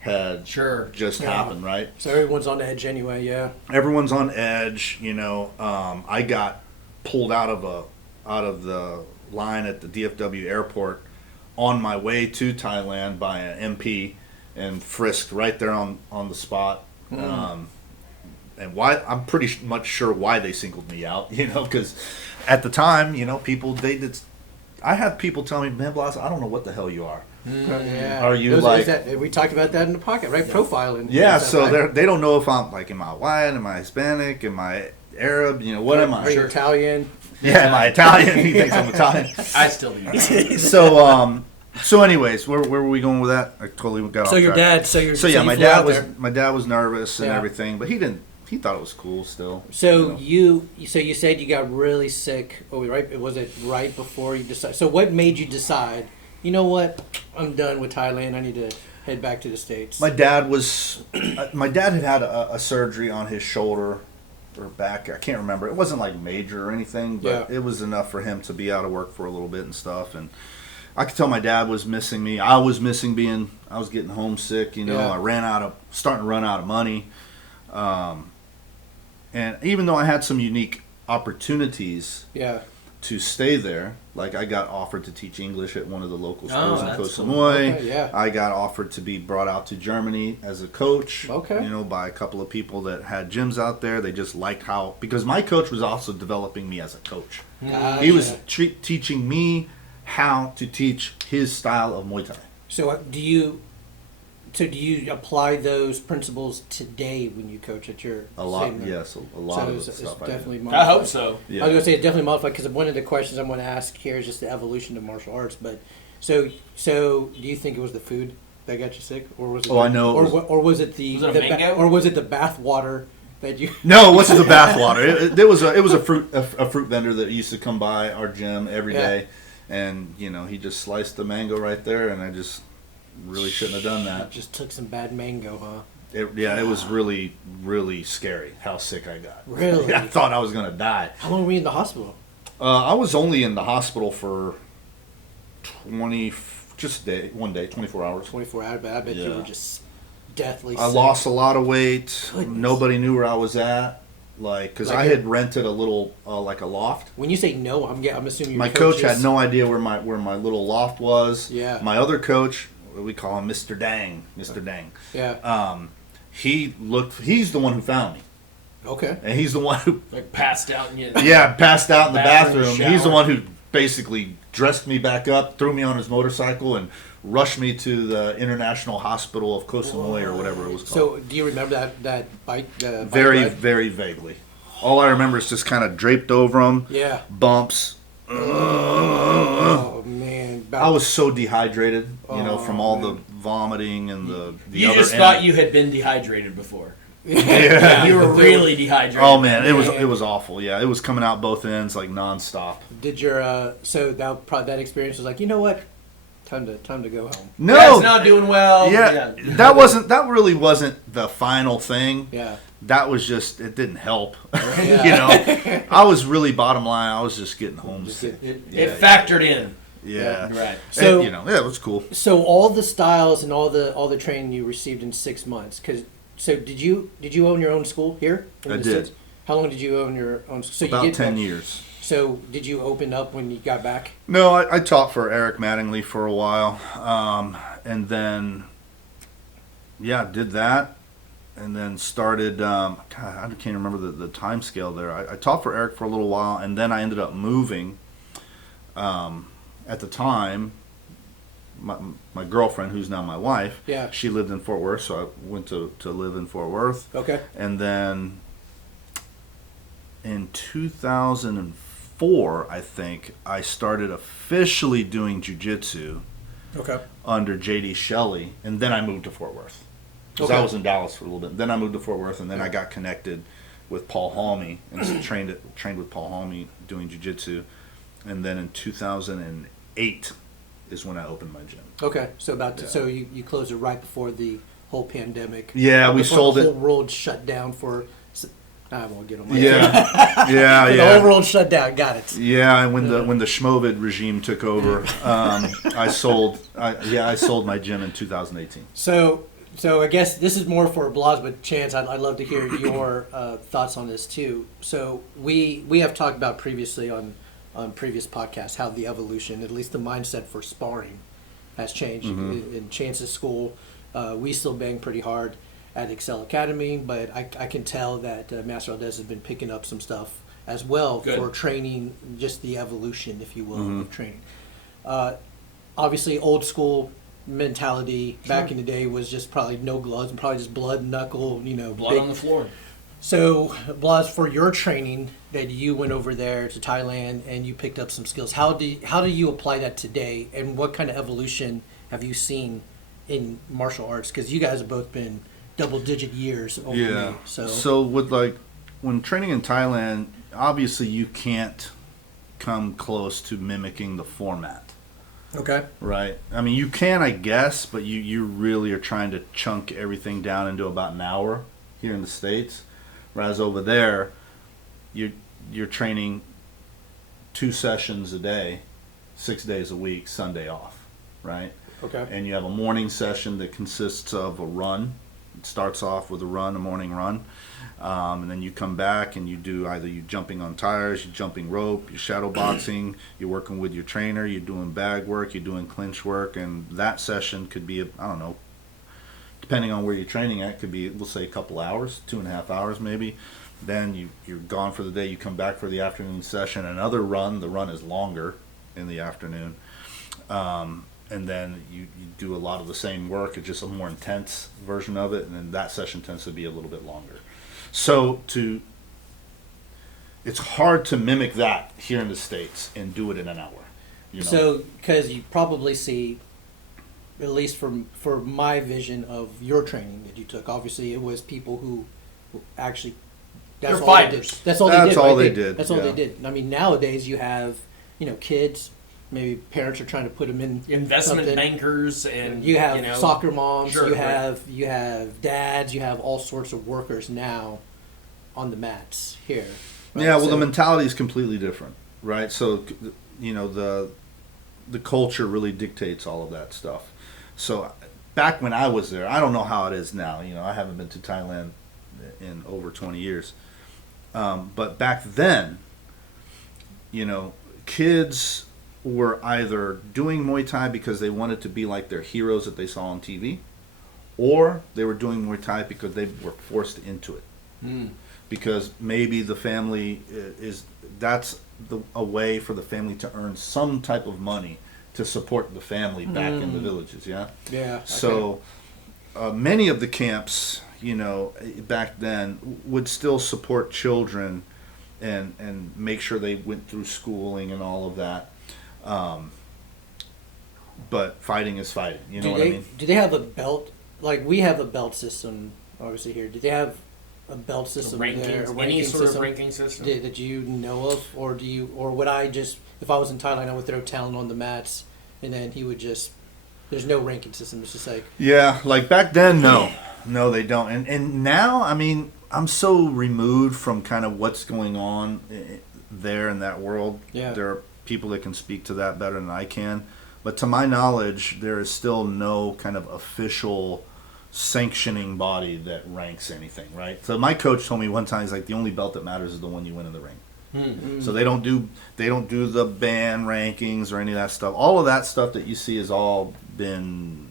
had just happened, right? So everyone's on edge anyway. Yeah. Everyone's on edge. I got pulled out of the line at the DFW airport on my way to Thailand by an MP and frisked right there on the spot. And why, I'm pretty much sure why they singled me out, because at the time, people, I had people tell me, man, Blas, I don't know what the hell you are. Yeah. Are you we talked about that in the pocket, right? Profiling. Yeah, so right? They don't know if I'm am I white, am I Hispanic, am I Arab, what am I? Are you Italian? Yeah, am I Italian? He thinks I'm Italian. I still do. So anyways, where were we going with that? I totally got off track. My dad was nervous and everything, but he thought it was cool still. So you said you got really sick. Oh, right? Was it right before you decided? So what made you decide? You know what? I'm done with Thailand. I need to head back to the States. My dad had a surgery on his shoulder or back. I can't remember. It wasn't like major or anything, but it was enough for him to be out of work for a little bit and stuff. And I could tell my dad was missing me. I was missing I was getting homesick. I starting to run out of money. And even though I had some unique opportunities to stay there, like I got offered to teach English at one of the local schools in Koh Samui. Okay, I got offered to be brought out to Germany as a coach, okay. By a couple of people that had gyms out there. They just liked because my coach was also developing me as a coach. Gotcha. He was teaching me how to teach his style of Muay Thai. So do you So do you apply those principles today when you coach at your A lot, same- yes, a lot So of it's, the it's stuff. definitely I modified. hope so. Yeah. I was gonna say it's definitely modified because one of the questions I'm going to ask here is just the evolution of martial arts. But so do you think it was the food that got you sick, or was it? Oh, I know it Or was- or was it the, Was it a the mango? or was it the bath water that you? No, it wasn't the bathwater. It was a fruit vendor that used to come by our gym every Yeah. day, and he just sliced the mango right there, and I just really shouldn't have done that. Just took some bad mango, huh? It was really, really scary how sick I got. Really? I thought I was gonna die. How long were you in the hospital? I was only in the hospital for 1 day, 24 hours. 24 hours, but I bet you Yeah. were just deathly I sick. lost a lot of weight. Goodness. Nobody knew where I was at, because Like I it- had rented a little like a loft. When you say no, I'm assuming your My coach had is- no idea where my little loft was. Yeah. My other coach, we call him Mr. Dang. Mr. Dang. Yeah. He's the one who found me. Okay. And he's the one who Like passed out and you. passed out in the Bathroom, bathroom. He's the shower. one who basically dressed me back up, threw me on his motorcycle, and rushed me to the International Hospital of Koh Samui or whatever it was called. So do you remember that bike? Bike Very, ride? very vaguely. All I remember is just kind of draped over him, Yeah. bumps. Oh man. I was so dehydrated, Oh, from all man. the vomiting and the You other just end. thought you had been dehydrated before. Yeah. You were really dehydrated. Oh man, it Man. was awful. Yeah, it was coming out both ends like nonstop. Did your so that experience was like, you know what? Time to go home. No, Dad's not doing well. yeah, that really wasn't the final thing. Yeah. That was just, it didn't help. Yeah. I was really, bottom line, I was just getting homesick. It factored in. Yeah. Right. So- And, yeah, it was cool. So all the styles and all the training you received in 6 months. So did you own your own school here? in I the did. States? How long did you own your own? So About you get 10 years. So did you open up when you got back? No, I taught for Eric Mattingly for a while. And then, did that. And then started, God, I can't remember the time scale there. I taught for Eric for a little while, and then I ended up moving. At the time, my girlfriend, who's now my wife, Yeah. she lived in Fort Worth, so I went to live in Fort Worth. Okay. And then in 2004, I think, I started officially doing jiu-jitsu Okay. under J.D. Shelley, and then I moved to Fort Worth. Because I Okay. was in Dallas for a little bit. Then I moved to Fort Worth, and then I got connected with Paul Halmy and trained with Paul Halmy doing jiu-jitsu. And then in 2008 is when I opened my gym. Okay. So Yeah. so you closed it right before the whole pandemic. Yeah, we Before sold the it. whole world shut down for. I won't get on my Yeah, yeah, The whole yeah. world shut down. Got it. Yeah, and when the Schmovid regime took over, I sold my gym in 2018. So I guess this is more for Blas, but Chance, I'd love to hear your thoughts on this too. So we have talked about previously on previous podcasts how the evolution, at least the mindset for sparring, has changed. In Chance's school, we still bang pretty hard at Excel Academy, but I can tell that Master Aldez has been picking up some stuff as well Good. for training, just the evolution, if you will, of training. Obviously, old school mentality back in the day was just probably no gloves and probably just blood knuckle, Blood big- on the floor. So, Blas, for your training that you went over there to Thailand and you picked up some skills, how do you apply that today, and what kind of evolution have you seen in martial arts? Because you guys have both been double-digit years over me. So with when training in Thailand, obviously you can't come close to mimicking the format. Okay. Right. I mean, you can, I guess, but you really are trying to chunk everything down into about an hour here in the States. Whereas over there, you're training 2 sessions a day, 6 days a week, Sunday off, right? Okay. And you have a morning session that consists of a run. It starts off with a morning run. And then you come back and you do either you jumping on tires, you jumping rope, you're shadow boxing, you're working with your trainer, you're doing bag work, you're doing clinch work, and that session could be, I don't know, depending on where you're training at, could be, we'll say a couple hours, 2.5 hours maybe. Then you're gone for the day, you come back for the afternoon session, another run, the run is longer in the afternoon. and then you do a lot of the same work. It's just a more intense version of it, and then that session tends to be a little bit longer. So it's hard to mimic that here in the States and do it in an hour. You know? So, because you probably see, at least for my vision of your training that you took, obviously it was people who actually, that's They're all they fighters. did. That's all That's they did. all right? they did, That's all yeah. they did. I mean, nowadays you have, kids, maybe parents are trying to put them in Investment something. bankers and You have soccer moms. Sure, you right. have dads. You have all sorts of workers now on the mats here. right? Yeah, well, So- the mentality is completely different, right? So, the culture really dictates all of that stuff. So, back when I was there, I don't know how it is now. I haven't been to Thailand in over 20 years. But back then, kids were either doing Muay Thai because they wanted to be like their heroes that they saw on TV, or they were doing Muay Thai because they were forced into it. Because maybe the family a way for the family to earn some type of money to support the family back in the villages. Yeah. Yeah. So many of the camps, back then would still support children and make sure they went through schooling and all of that. But fighting is fighting. You know what I mean? Do they have a belt? Like we have a belt system, obviously here. Do they have a belt system there? rankings, A any ranking sort system of ranking system. that you know of, or would I just, if I was in Thailand, I would throw talent on the mats, and then he would just. There's no ranking system. It's just like. Yeah, like back then, no, they don't. And now, I mean, I'm so removed from kind of what's going on there in that world. Yeah. There are people that can speak to that better than I can, but to my knowledge, there is still no kind of official sanctioning body that ranks anything, right? So my coach told me one time, he's like, the only belt that matters is the one you win in the ring. So they don't do the band rankings or any of that stuff. All of that stuff that you see has all been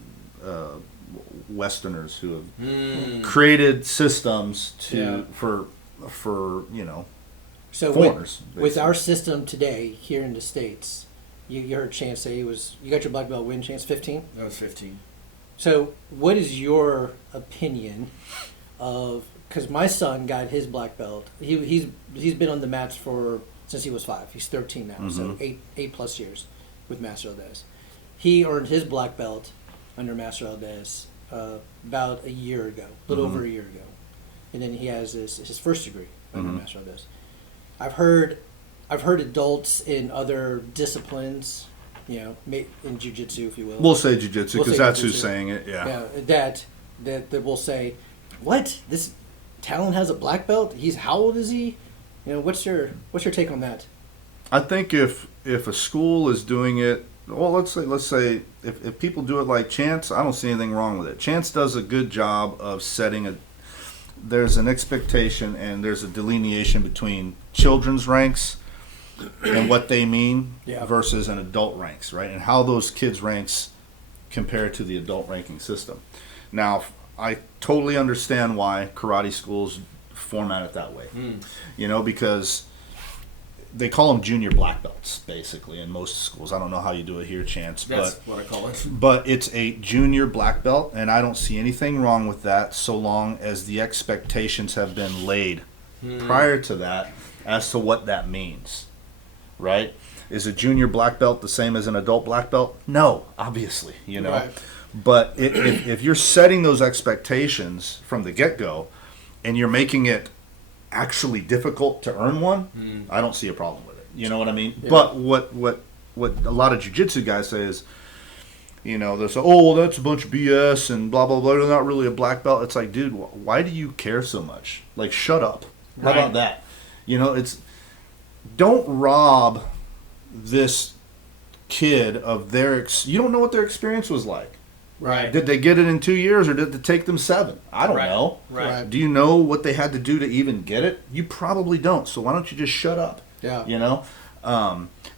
Westerners who have created systems for So foreigners. with our system today here in the States, you heard Chance say you got your black belt win, Chance, 15? That was 15. So what is your opinion of, because my son got his black belt, he's been on the mats since he was 5. He's 13 now, so 8 plus years with Master Aldez. He earned his black belt under Master Aldez about a year ago, a little over a year ago, and then he has his first degree under Master Aldez. I've heard adults in other disciplines, in jiu-jitsu, if you will. We'll say jiu-jitsu We'll because say that's jiu-jitsu. who's saying it. Yeah. That will say, what, this Talon has a black belt? How old is he? What's your take on that? I think if a school is doing it, well, let's say if people do it like Chance, I don't see anything wrong with it. Chance does a good job of setting there's an expectation and there's a delineation between children's ranks and what they mean versus an adult ranks, right? And how those kids' ranks compare to the adult ranking system. Now, I totally understand why karate schools format it that way. Because they call them junior black belts, basically, in most schools. I don't know how you do it here, Chance. That's what I call it. But it's a junior black belt, and I don't see anything wrong with that so long as the expectations have been laid prior to that as to what that means, right? Is a junior black belt the same as an adult black belt? No, obviously, Right. But if you're setting those expectations from the get-go and you're making it actually difficult to earn one, I don't see a problem with it. You know what I mean? Yeah. But what a lot of jiu-jitsu guys say is, they'll say, oh, that's a bunch of BS and blah, blah, blah. They're not really a black belt. It's like, dude, why do you care so much? Like, shut up. How about that? Don't rob this kid of you don't know what their experience was like. Right. Did they get it in 2 years or did it take them 7? I don't know. Right. Do you know what they had to do to even get it? You probably don't. So why don't you just shut up? Yeah.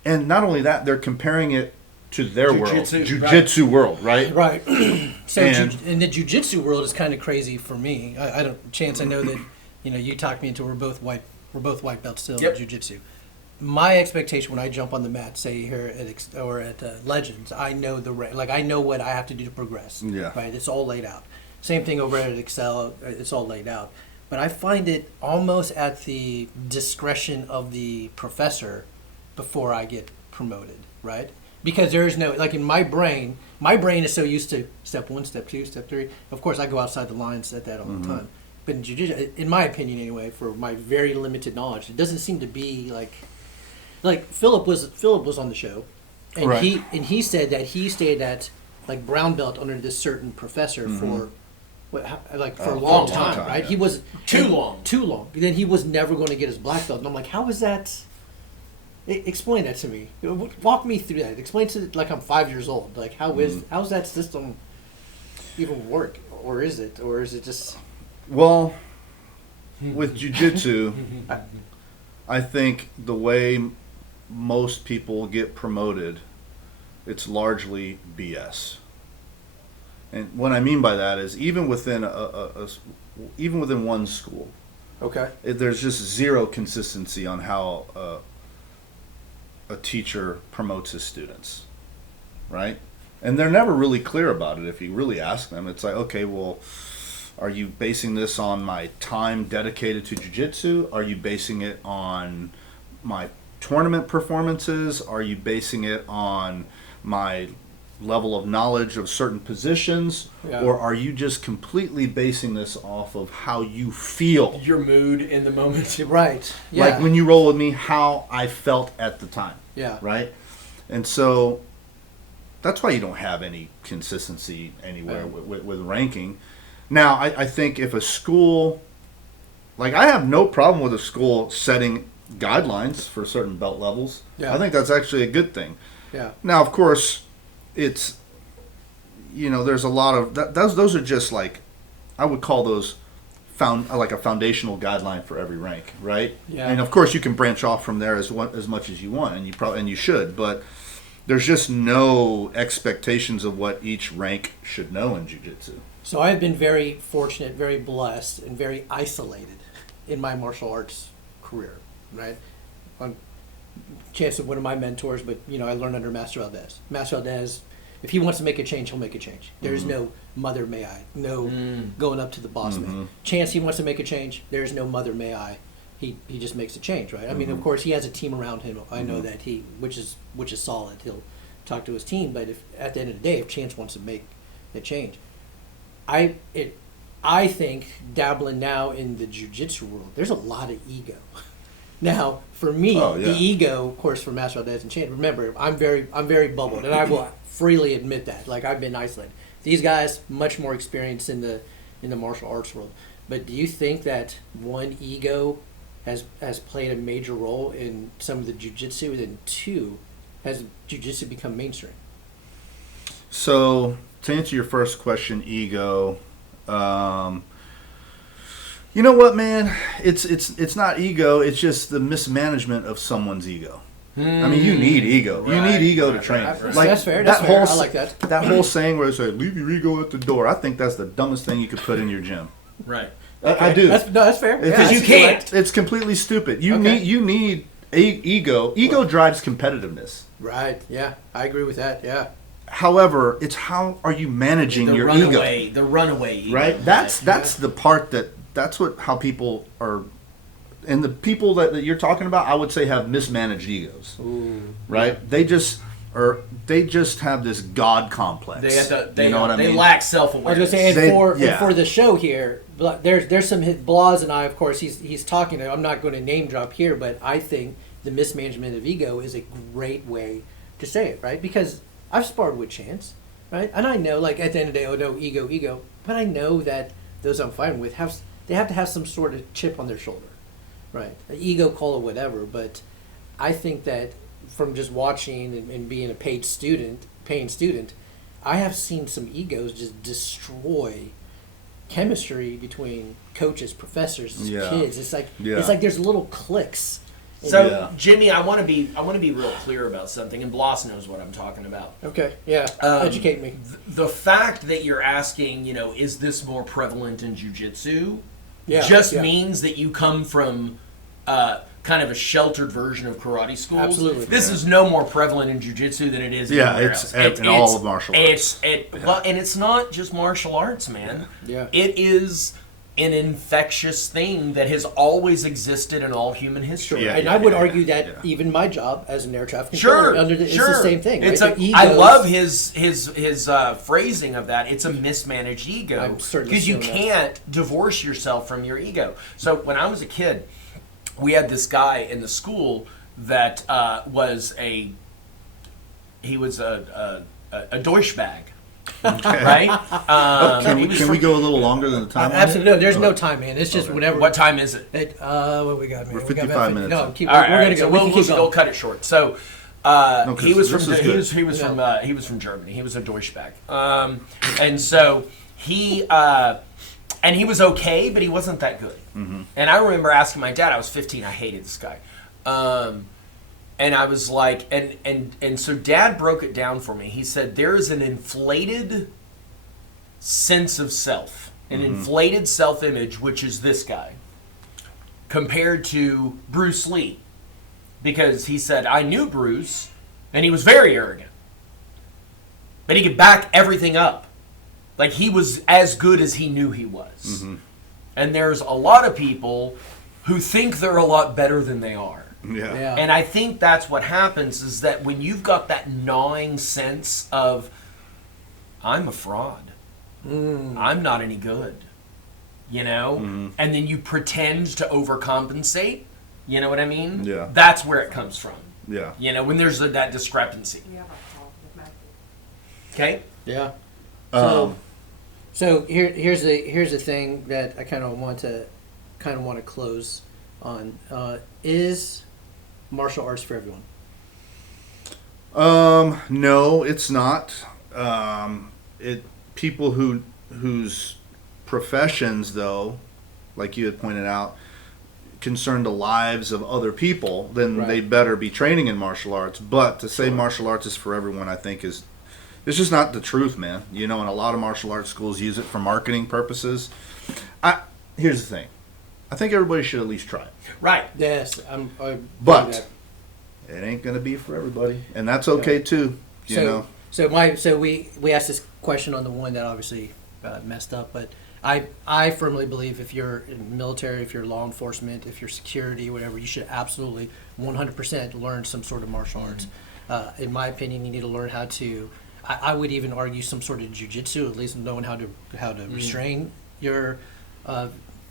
And not only that, they're comparing it to their Jiu-jitsu, world, jiu-jitsu world, right? Right. So And- in the jiu-jitsu world is kind of crazy for me. I don't, Chance, I know that you talked me into we're both white belts still Yep. in jiu-jitsu. my expectation when I jump on the mat, say here at Legends, I know I know what I have to do to progress. Yeah. Right. It's all laid out. Same thing over at Excel. It's all laid out. But I find it almost at the discretion of the professor before I get promoted. Right. Because there is no, like in my brain is so used to step 1, step 2, step 3. Of course, I go outside the lines at that all the time. But in jiu-jitsu, in my opinion anyway, for my very limited knowledge, it doesn't seem to be like Philip was on the show, and Right. he said that he stayed at like brown belt under this certain professor for for a long time, right? yeah. He was Too long. Too long. Then he was never going to get his black belt, and I'm like, how is that? Explain that to me. Walk me through that. Explain to like I'm 5 years old. Like how's that system even work, or is it just? Well, with jiu-jitsu, I think the way most people get promoted, it's largely BS. And what I mean by that is even within even within one school, Okay. there's just zero consistency on how a teacher promotes his students, right? And they're never really clear about it. If you really ask them, it's like, okay, well, are you basing this on my time dedicated to jiu-jitsu? Are you basing it on my tournament performances? Are you basing it on my level of knowledge of certain positions? Yeah. Or are you just completely basing this off of how you feel? Your mood in the moment. Right. Yeah. Like when you roll with me, how I felt at the time. Yeah. Right? And so that's why you don't have any consistency anywhere with ranking. Now, I think if a school, like I have no problem with a school setting guidelines for certain belt levels. Yeah. I think that's actually a good thing. Yeah. Now, of course, it's, there's a lot of, those are just like, I would call those like a foundational guideline for every rank, right? Yeah. And of course you can branch off from there as much as you want, and you should, but there's just no expectations of what each rank should know in jiu-jitsu. So I've been very fortunate, very blessed, and very isolated in my martial arts career, right? On chance of one of my mentors, but I learned under Master Valdez. Master Valdez, if he wants to make a change, he'll make a change. There's no mother may I, no going up to the boss man. Chance he wants to make a change, there's no mother may I. He just makes a change, right? I mean, of course, he has a team around him. I know that which is solid. He'll talk to his team, but if at the end of the day, if Chance wants to make the change, I think dabbling now in the jiu-jitsu world, there's a lot of ego. Now, for me, the ego, of course, for Master Valdez and Chance. Remember, I'm very bubbled, and I will freely admit that. Like I've been isolated. These guys much more experienced in the martial arts world. But do you think that one, ego has played a major role in some of the jiu-jitsu, and two, has jiu-jitsu become mainstream? So to answer your first question, ego. You know what, man? It's not ego. It's just the mismanagement of someone's ego. I mean, you need ego. You need ego to train. Like, that's fair. That's fair. I like that. That whole saying where they say, "Leave your ego at the door." I think that's the dumbest thing you could put in your gym. Right. I do. That's fair. Because you can't. It's completely stupid. You need ego. Ego drives competitiveness. Right. Yeah, I agree with that. Yeah. However, it's how are you managing your ego? The runaway ego. Right. That's the part that's how people are, and the people that you're talking about, I would say, have mismanaged egos. Ooh. Right. They just have this God complex. They lack self-awareness. I was going to say, and for the show here, there's some Blas and I, of course, he's talking. I'm not going to name drop here, but I think the mismanagement of ego is a great way to say it, right? Because I've sparred with Chance, right? And I know, like, at the end of the day, oh no, ego, but I know that those I'm fighting with have to have some sort of chip on their shoulder, right? An ego, call it whatever, but I think that from just watching and being a paying student, I have seen some egos just destroy chemistry between coaches, professors, kids. It's like there's little cliques. So Jimmy, I want to be real clear about something, and Blas knows what I'm talking about. Okay, yeah, educate me. The fact that you're asking, is this more prevalent in jiu-jitsu? Yeah, Means that you come from kind of a sheltered version of karate schools. Absolutely. This is no more prevalent in jiu-jitsu than it is anywhere it's else. in all of martial arts. Well, and it's not just martial arts, man. Yeah. It is an infectious thing that has always existed in all human history. Yeah, And I would argue that even my job as an air traffic controller, it's the same thing. It's right? I love his phrasing of that. It's a mismanaged ego I'm certainly because you feeling that. can't divorce yourself from your ego. So when I was a kid, we had this guy in the school that was a douchebag. Right? Can we go a little longer than the time? on it? Absolutely. No, there's no time, man. It's just whenever. What time is it? What we got, man? We're We got 55 about minutes No, in. keep, All right, we're all gonna right. go. So We can keep we'll going. cut it short. So he was from this is he was good. from Germany. He was a douchebag, and so he was okay, but he wasn't that good. Mm-hmm. And I remember asking my dad. I was 15. I hated this guy, and I was like, and so Dad broke it down for me. He said there is an inflated sense of self, an inflated self-image, which is this guy, compared to Bruce Lee. Because he said, I knew Bruce, and he was very arrogant. But he could back everything up. Like, he was as good as he knew he was. Mm-hmm. And there's a lot of people who think they're a lot better than they are. Yeah. And I think that's what happens, is that when you've got that gnawing sense of, I'm a fraud. I'm not any good. You know? And then you pretend to overcompensate. You know what I mean? Yeah. That's where it comes from. Yeah. You know, when there's that discrepancy. Okay? Yeah. Um, So here's the thing that I kind of want to close on. Is martial arts for everyone? No, it's not. People whose professions, though, like you had pointed out, concern the lives of other people, then Right. they better be training in martial arts. But to say martial arts is for everyone, I think it's just not the truth, man. You know, and a lot of martial arts schools use it for marketing purposes. Here's the thing. I think everybody should at least try it. Right. Yes, I But it ain't going to be for everybody. And that's okay, too. You know? So we asked this question on the one that obviously messed up, but I firmly believe if you're in the military, if you're law enforcement, if you're security, whatever, you should absolutely 100% learn some sort of martial arts. In my opinion, you need to learn how to. I would even argue some sort of jiu-jitsu, at least knowing how to restrain your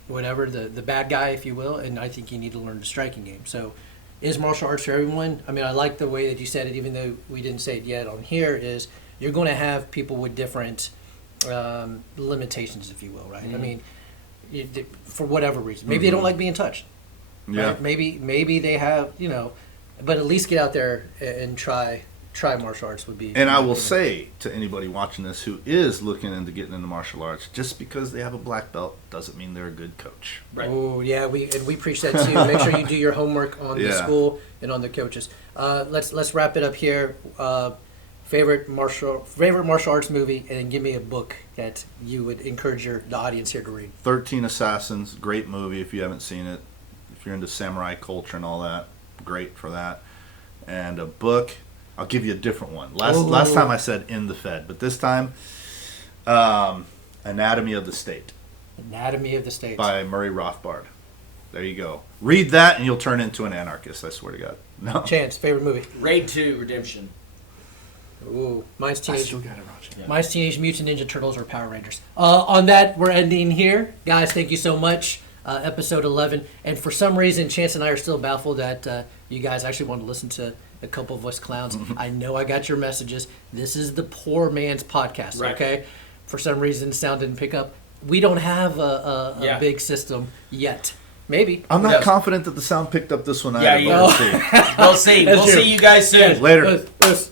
whatever the bad guy, if you will. And I think you need to learn the striking game. So, is martial arts for everyone? I mean, I like the way that you said it, even though we didn't say it yet on here. Is you're going to have people with different limitations, if you will, right? I mean, for whatever reason, maybe they don't like being touched. Yeah. Right? Maybe they have, but at least get out there and try martial arts would be. And I will say to anybody watching this who is looking into getting into martial arts, just because they have a black belt doesn't mean they're a good coach. Right. Oh yeah, we preach that too. Make sure you do your homework on the Yeah. school and on the coaches. Let's wrap it up here. Favorite martial arts movie, and then give me a book that you would encourage the audience here to read. 13 Assassins, great movie if you haven't seen it. If you're into samurai culture and all that, great for that. And a book, I'll give you a different one. Last time I said In the Fed, but this time, Anatomy of the State Anatomy of the State. by Murray Rothbard. There you go. Read that and you'll turn into an anarchist, I swear to God. No. Chance, favorite movie. Raid 2, Redemption. Ooh, mine's I Teenage. still got it, Roger. Yeah. Mine's Teenage Mutant Ninja Turtles or Power Rangers. On that, we're ending here. Guys, thank you so much. Episode 11. And for some reason, Chance and I are still baffled that you guys actually want to listen to a couple of us clowns. I know I got your messages. This is the poor man's podcast, Right. okay? For some reason, sound didn't pick up. We don't have a big system yet. Maybe. I'm not Yes. confident that the sound picked up this one Yeah, either, you but know. we'll see. We'll see. That's We'll true. see you guys soon. Later. Us.